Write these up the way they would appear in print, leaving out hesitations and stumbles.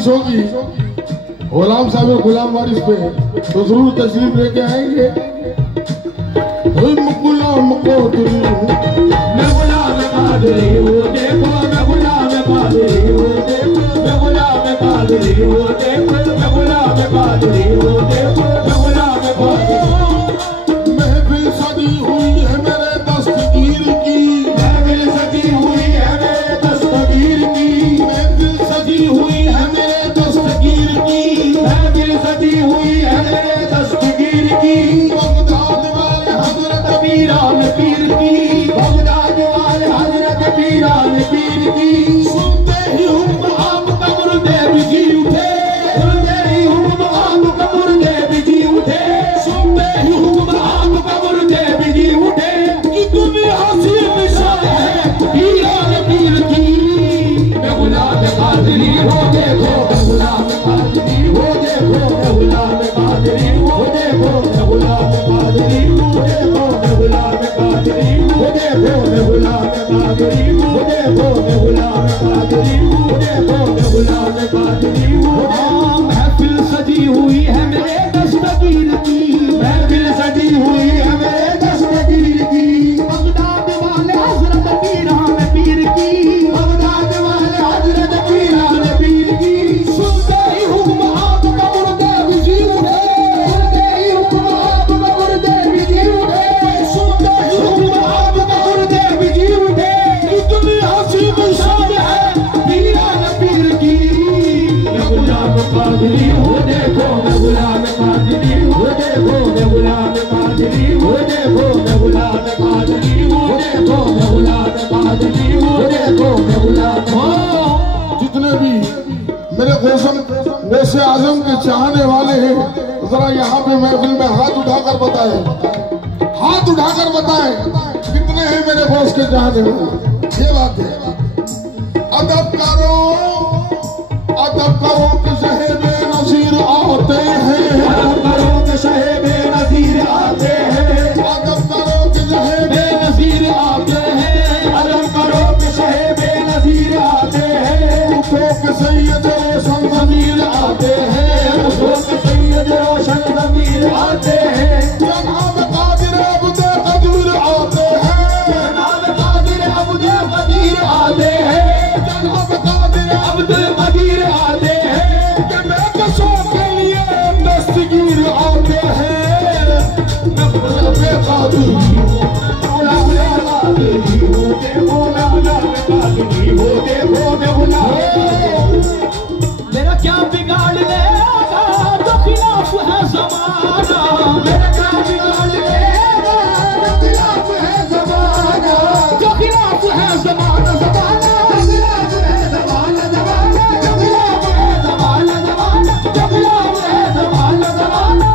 वारिस होगी, गुलाम साहब गुलाम वारिस पे तो जरूर तशरीफ लेके आएंगे। गुलाम को मैं गुलाम कादरी हूँ देखो, मैं गुलाम कादरी हूँ देखो, मैं गुलाम कादरी हूँ देखो, मैं गुलाम कादरी हूँ देखो, मैं गुलाम कादरी। महफिल सजी हुई है मेरे दस्तगीर की, महफिल सजी हुई है मेरे दस्तगीर की, महफिल सजी हुई है मेरे दस्तगीर की, महफिल सजी हुई है मेरे दस्तगीर की। बगदाद वाले हजरत पीरान पीर की, बगदाद वाले हजरत पीरान पीर की। सुनते ही हुक्म आपका गुरुदेव जी उठे, सुनते ही हुक्म आपका गुरुदेव जी उठे, सुनते ही हुक्म आपका गुरुदेव जी उठे। कि दुनिया हसीन निशान है पीरान पीर की। मैं गुलाम कादरी हो देखो, मैं गुलाम कादरी हो देखो, मैं गुलाम कादरी हो देखो, मैं गुलाम कादरी हो देखो, मैं गुलाम कादरी हो देखो, मैं गुलाम कादरी हो देखो, मैं गुलाम कादरी हो देखो, मैं गुलाम कादरी हो। महफिल सजी हुई है मेरे दस्तगीर की, महफिल सजी हुई है मेरे दस्तगीर की। बगदाद वाले हजरत पीरान पीर की, बगदाद वाले हजरत पीरान पीर की। सुनते ही हुक्म आपका गुरुदेव जी उठे, सुनते ही हुक्म आपका गुरुदेव जी उठे, सुनते ही हुक्म आपका गुरुदेव जी उठे। इतनी हसीन निशान है पीरान पीर की। मैं गुलाम कादरी हो देखो, मैं गुलाम कादरी हो देखो, मैं गुलाम कादरी हो देखो, मैं गुलाम कादरी हो देखो, मैं गुलाम कादरी हो देखो, मैं गुलाम। जितने भी मेरे वैसे आजम के चाहने वाले हैं जरा यहाँ पे महफिल में हाथ उठाकर बताएं, हाथ उठाकर बताएं कितने हैं मेरे बॉस के चाहने वाले। ये बात है। अदब करो कि साहिबे नसीर आते हैं, अदब करो कि साहिबे नसीर आते हैं, अदब करो कि साहिबे नसीर आते हैं, अदब करो कि साहिबे नसीर आते हैं। उठो के सैयद रोशन ज़मीर आते हैं, उठो के सैयद रोशन ज़मीर आते हैं। जनाब कादिर अब्दे कदीर आते हैं, जनाब कादिर अब्दे कदीर आते हैं, जनाब कादिर अब्दुल कदीर आते हैं। के महकसों के लिए दस्तगीर आते हैं। मैं गुलाम कादिर गुलाम कादरी हो देखो, मैं गुलाम कादरी हो देखो, मैं गुलाम। मेरा क्या बिगाड़ लेगा जो खिलाफ है ज़माना, मेरा क्या बिगाड़ लेगा जो खिलाफ है ज़माना, जो खिलाफ है ज़माना, ज़माना खिलाफ है ज़माना, ज़माना जो खिलाफ है ज़माना, ज़माना जो खिलाफ है ज़माना, ज़माना।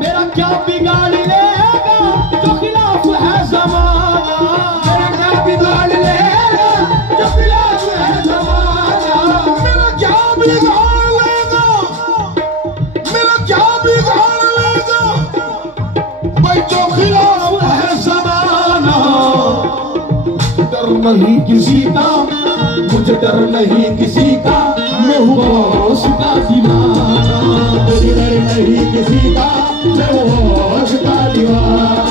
मेरा क्या बिगाड़ लेगा जो खिलाफ है ज़माना, मेरा क्या बिगाड़ लेगा जो खिलाफ है ज़माना। मेरा क्या बिगाड़ लेगा, मेरा क्या बिगाड़ लेगा भाई जो खिलाफ है ज़माना। डर नहीं किसी का, मुझे डर नहीं किसी का, मैं हूँ बॉस उसका दीवाना। मुझे डर नहीं किसी का, मैं बॉस का दीवाना।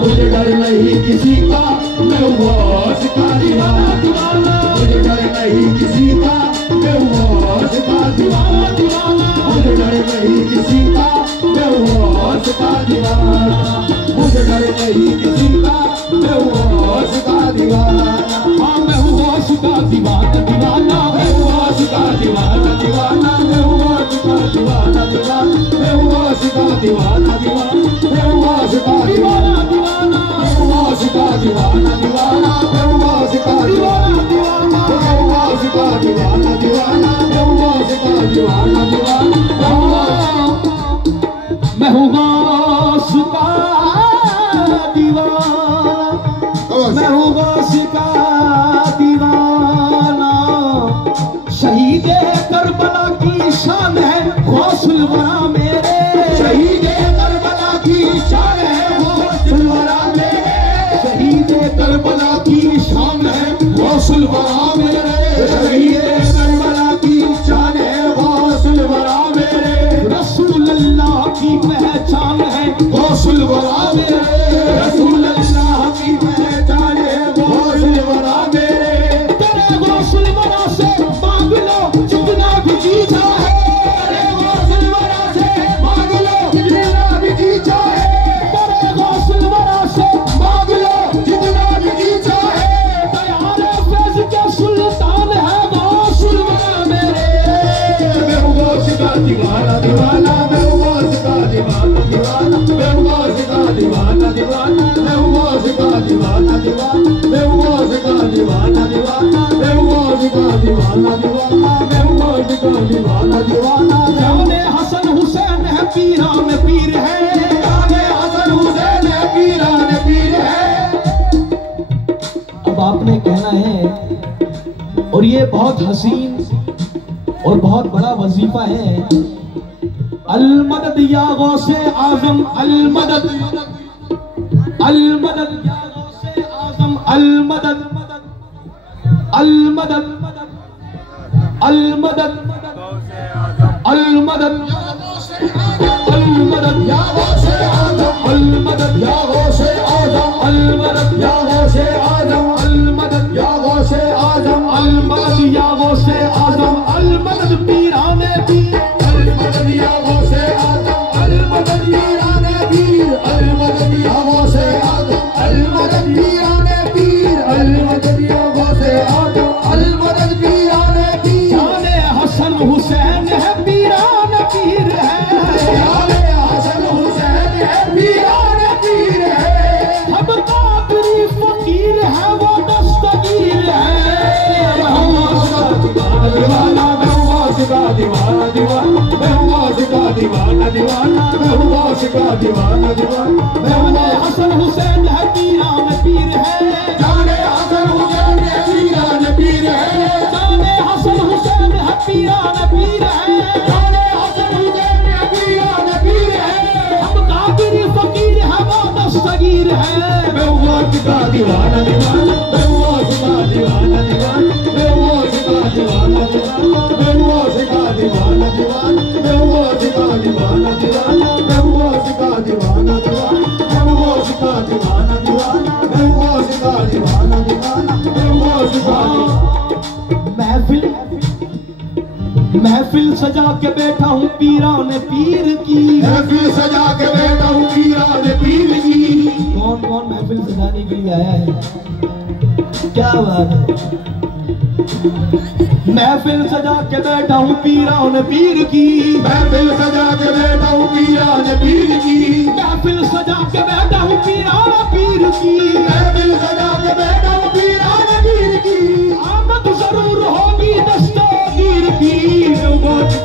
मुझे डर नहीं किसी का, मैं बॉस का दीवाना। मुझे डर नहीं किसी का, मैं बॉस का दीवाना, दीवाना। मुझे डर नहीं किसी का, मैं बॉस का दीवाना। मुझे डर नहीं किसी का, मैं बॉस का दीवाना। हाँ मैं हूँ बॉस का दीवाना, दीवाना। मैं हूँ बॉस का दीवाना, दीवाना। मैं हूँ बॉस का दीवाना, दीवाना। मैं हूँ बॉस का दीवाना, दीवाना। मैं हूँ बॉस का दीवाना, दीवाना। मैं हूँ बॉस का दीवाना, दीवाना। मैं हूँ बॉस का दीवाना, दीवाना। मैं हूँ बॉस का दीवाना, दीवाना। मैं हूँ बॉस का दीवाना, दीवाना। मैं हूँ बॉस का दीवाना, मैं हूँ बॉस का दीवाना। शहीद करबला की शान है गौसुल वरा मेरे, शहीद करबला की शान है गौसुल वरा मेरे। शहीद करबला की शान है गौसुल वरा मेरे, शहीद उस का दीवाना दीवाना, मैं हूँ उस का दीवाना दीवाना, मैं हूँ उस का दीवाना दीवाना, मैं हूँ उस का दीवाना दीवाना, मैं हूँ उस का दीवाना दीवाना, मैं हूँ उस का दीवाना दीवाना, मैं हूँ उस का दीवाना दीवाना। जाने हसन हुसैन है पीरान पीर है, जाने हसन हुसैन है पीरान पीर है। अब आपने कहना है, और ये बहुत हसीन और बहुत बड़ा वजीफा है। अलमदद या गौसे आजम अलमदद, अलमदद या गौसे आजम अलमदद, अलमदद अलमदद अलमदद अलमदद या गौसे आजम अलमदद या गौसे आजम अलमदद या गौसे आजम अलमदद या गौसे आजम अलमदद या गौसे आजम अलमदद पीराने पीर, अलमदद या गौसे आजम अलमदद पीराने पीर, अलमदद या गौसे आजम अलमदद पीराने पीर, अलमदद या गौसे आजम अलमदद पीराने पीर। जाने हसन हुसैन है पीरान पीर है, जाने हसन हुसैन है पीरान पीर है। हम कादरी फकीर है वो दस्तगीर है। दीवाना मैं हूँ का दीवाना दीवाना, मैं हूँ का दीवाना दीवाना, मैं हूँ का दीवाना दीवाना, मैं हूँ हसन हुसैन है पीरान पीर है, जाने हसन हुसैन है पीरान पीर है, जाने हसन हुसैन है पीरान पीर है। जाने हसन हुसैन है पीरान पीर है। हम कादरी फकीर है वो दस्तगीर है। मैं हूँ का दीवाना दीवाना, मैं हूँ का दीवाना दीवाना, मैं हूँ का दीवाना दीवाना, मैं हूँ का दीवाना दीवाना, मैं हूँ का दीवाना दीवाना, मैं हूँ का दीवाना दीवाना, मैं हूँ का दीवाना दीवाना, मैं हूँ का दीवाना दीवाना, मैं हूँ का महफिल महफिल सजा के बैठा हूँ पीरान पीर की। महफिल सजा के बैठा हूँ पीरान पीर की। कौन कौन महफिल सजाने के लिए आया है? क्या बात है। महफिल सजा के बैठा हूँ पीरान पीर की, महफिल सजा के बैठा हूँ पीरान पीर की, महफिल सजा के बैठा हूँ पीरान पीर की, महफिल सजा के बैठा हूँ पीरान पीर की। आमद जरूर होगी दस्तगीर की।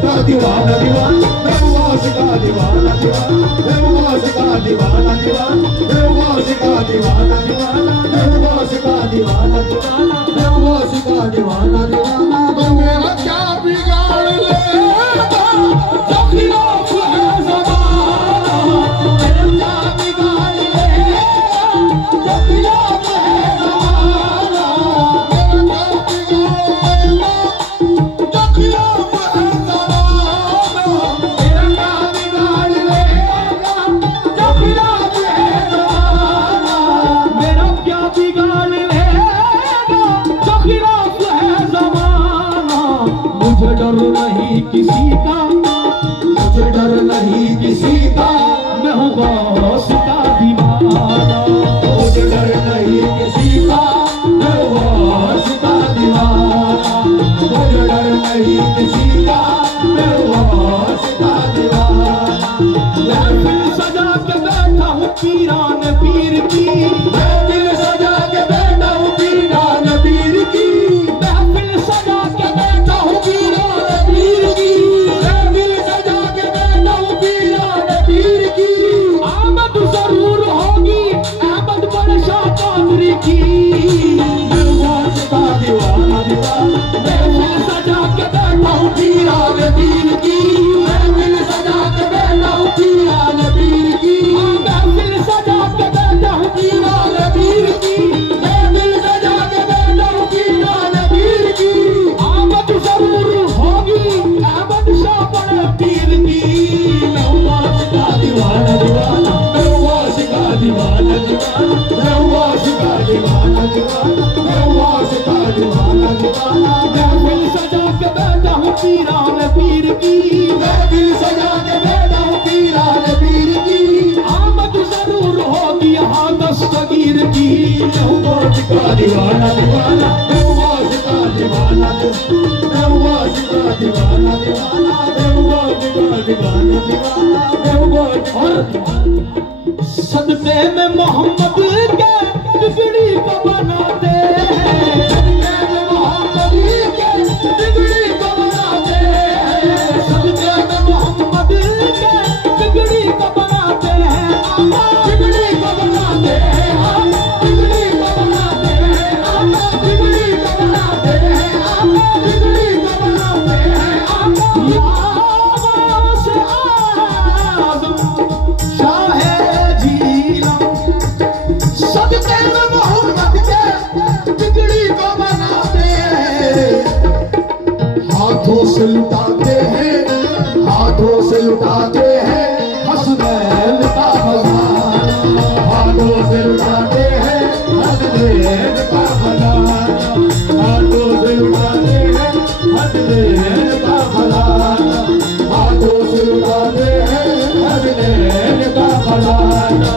का दीवाना दीवाना, मैं हूँ का दीवाना दीवाना, मैं हूँ का दीवाना दीवाना, मैं हूँ का दीवाना दीवाना, मैं हूँ का दीवाना दीवाना, मैं हूँ का दीवाना दीवाना। तो मेरा क्या बिगाड़ लेगा जो खिलाफ है ज़माना, मेरा क्या बिगाड़ लेगा जो खिलाफ है ज़माना, मेरा क्या बिगाड़ लेगा जो खिलाफ है ज़माना। मेरा क्या बिगाड़ लेगा जो खिलाफ है ज़माना। मेरा क्या बिगाड़ लेगा जो खिलाफ है ज़माना। मुझे डर नहीं किसी का, मुझे डर नहीं किसी का, मैं हूँ गौस का दीवाना। मुझे डर नहीं किसी का, मैं हूँ गौस का दीवाना। मुझे डर नहीं किसी का, मैं हूँ गौस का दीवाना। महफिल सजा के बैठा हूँ पीरान पीर की, महफिल सजा के बैठा हूँ पीरान पीर की, महफिल सजा के बैठा हूँ पीरान पीर की, महफिल सजा के बैठा हूँ पीरान पीर की। आमद जरूर होगी अहमद बख्शा कादरी की। मैं हूँ गौस का दीवाना दीवाना, महफिल सजा के बैठा हूँ पीरान पीर की, महफिल सजा के बैठा हूँ पीरान पीर की, महफिल सजा के बैठा हूँ पीरान पीर की, महफिल सजा के बैठा हूँ पीरान पीर की। आमद जरूर होगी अहमद शाह बड़े पीर की। मैं हूँ गौस का दीवाना दीवाना, मैं हूँ गौस का दीवाना दीवाना, मैं हूँ गौस का दीवाना दीवाना, मैं हूँ गौस का दीवाना दीवाना। महफिल सजा के बैठा हूँ पीरान पीर की, महफिल सजा के बैठा हूँ पीरान पीर की, आमद जरूर होगी यहाँ दस्तगीर की। मैं हूँ गौस का दीवाना दीवाना, मैं हूँ गौस का दीवाना दीवाना, मैं हूँ गौस का दीवाना दीवाना, मैं हूँ दीवाना दीवाना और सदमे में मोहम्मद के बिगड़ी को बनाते हैं, सदमे में मोहम्मद के बिगड़ी को बनाते हैं, सदमे में मोहम्मद के बिगड़ी को बनाते हैं, बिगड़ी को बनाते हैं, बिगड़ी को बनाते हैं, बिगड़ी को बनाते हैं, बिगड़ी को बनाते हैं। हाथों से लुटाते हैं, हाथों से लुटाते हैं हसनैन का खजाना, हाथों से लुटाते हैं हसनैन का खजाना, हाथों से लुटाते हैं हसनैन का खजाना, हाथों से लुटाते हैं हसनैन का खजाना,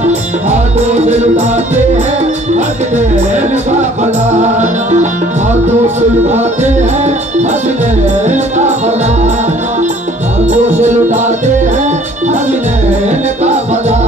हाथों से लुटाते हैं हसनैन का खजाना, हाथों से लुटाते हैं हसनैन का खजाना, हाथों से लुटाते हैं हसनैन का खजाना।